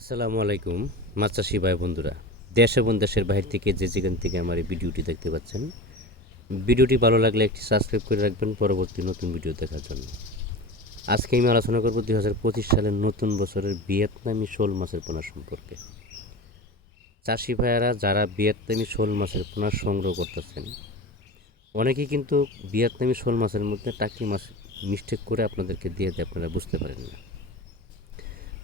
আসসালামু আলাইকুম, মাছ চাষি ভাই বন্ধুরা। দেশ এবং দেশের বাইরে থেকে যে যেখান থেকে আমার এই ভিডিওটি দেখতে পাচ্ছেন, ভিডিওটি ভালো লাগলে একটি সাবস্ক্রাইব করে রাখবেন পরবর্তী নতুন ভিডিও দেখার জন্য। আজকে আমি আলোচনা করব দুই হাজার পঁচিশ সালের নতুন বছরের ভিয়েতনামি শোল মাছের পোনা সম্পর্কে। চাষি ভাইয়েরা যারা ভিয়েতনামি শোল মাছের পোনা সংগ্রহ করতেছেন, অনেকেই কিন্তু ভিয়েতনামি শোল মাছের মধ্যে টাকি মাছ মিস্টেক করে আপনাদেরকে দিয়ে দেয়, আপনারা বুঝতে পারেন না।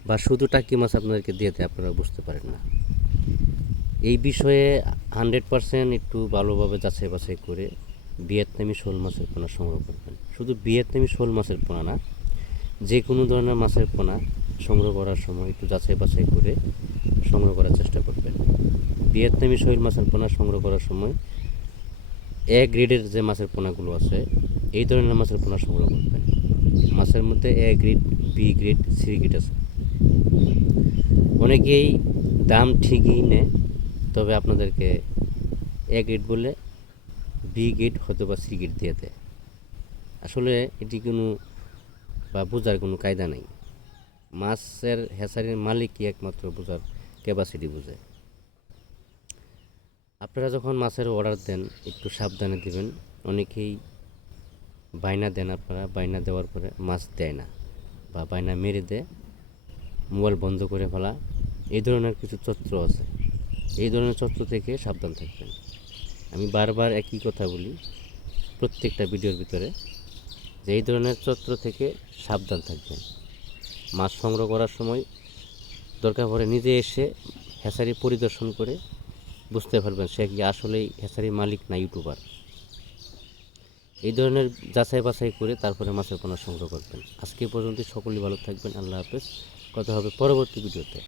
বা শুধু টাকি মাছ আপনাদেরকে দিয়ে আপনারা বুঝতে পারেন না। এই বিষয়ে হান্ড্রেড পারসেন্ট একটু ভালোভাবে যাচাই বাছাই করে ভিয়েতনামি শোল মাছের পোনা সংগ্রহ করবেন। শুধু ভিয়েতনামি শোল মাছের পোনা না, যে কোনো ধরনের মাছের পোনা সংগ্রহ করার সময় একটু যাচাই বাছাই করে সংগ্রহ করার চেষ্টা করবেন। ভিয়েতনামি শৈল মাছের পোনা সংগ্রহ করার সময় এ গ্রেডের যে মাছের পোনাগুলো আছে, এই ধরনের মাছের পোনা সংগ্রহ করবেন। মাছের মধ্যে A grade B grade C grade আছে। অনেকেই দাম ঠিকই নেয়, তবে আপনাদেরকে এ গ্রেড বলে বি গ্রেড হয়তো বা সি গ্রেড দিয়ে দেয়। আসলে এটি কোনো বা বোঝার কোনো কায়দা নেই। মাছের হেসারির মালিকই একমাত্র বোঝার ক্যাপাসিটি বোঝে। আপনারা যখন মাছের অর্ডার দেন, একটু সাবধানে দিবেন। অনেকেই বাইনা দেন আপনারা বাইনা দেওয়ার পরে মাছ দেয় না বা বাইনা মেরে দেয়। মোবাইল বন্ধ করে ফেলা, এই ধরনের কিছু চত্র আছে। এই ধরনের চত্র থেকে সাবধান থাকবেন। আমি বারবার একই কথা বলি প্রত্যেকটা ভিডিওর ভিতরে, যে এই ধরনের চত্র থেকে সাবধান থাকবেন। মাছ সংগ্রহ করার সময় দরকার পড়ে নিজে এসে হেসারি পরিদর্শন করে বুঝতে পারবেন সে কি আসলেই হেসারির মালিক না ইউটিউবার। এই ধরনের যাচাই বাছাই করে তারপরে মাছের পোনা সংগ্রহ করবেন। আজকে পর্যন্ত সকলেই ভালো থাকবেন। আল্লাহ হাফেজ। কথা হবে পরবর্তী ভিডিওতে।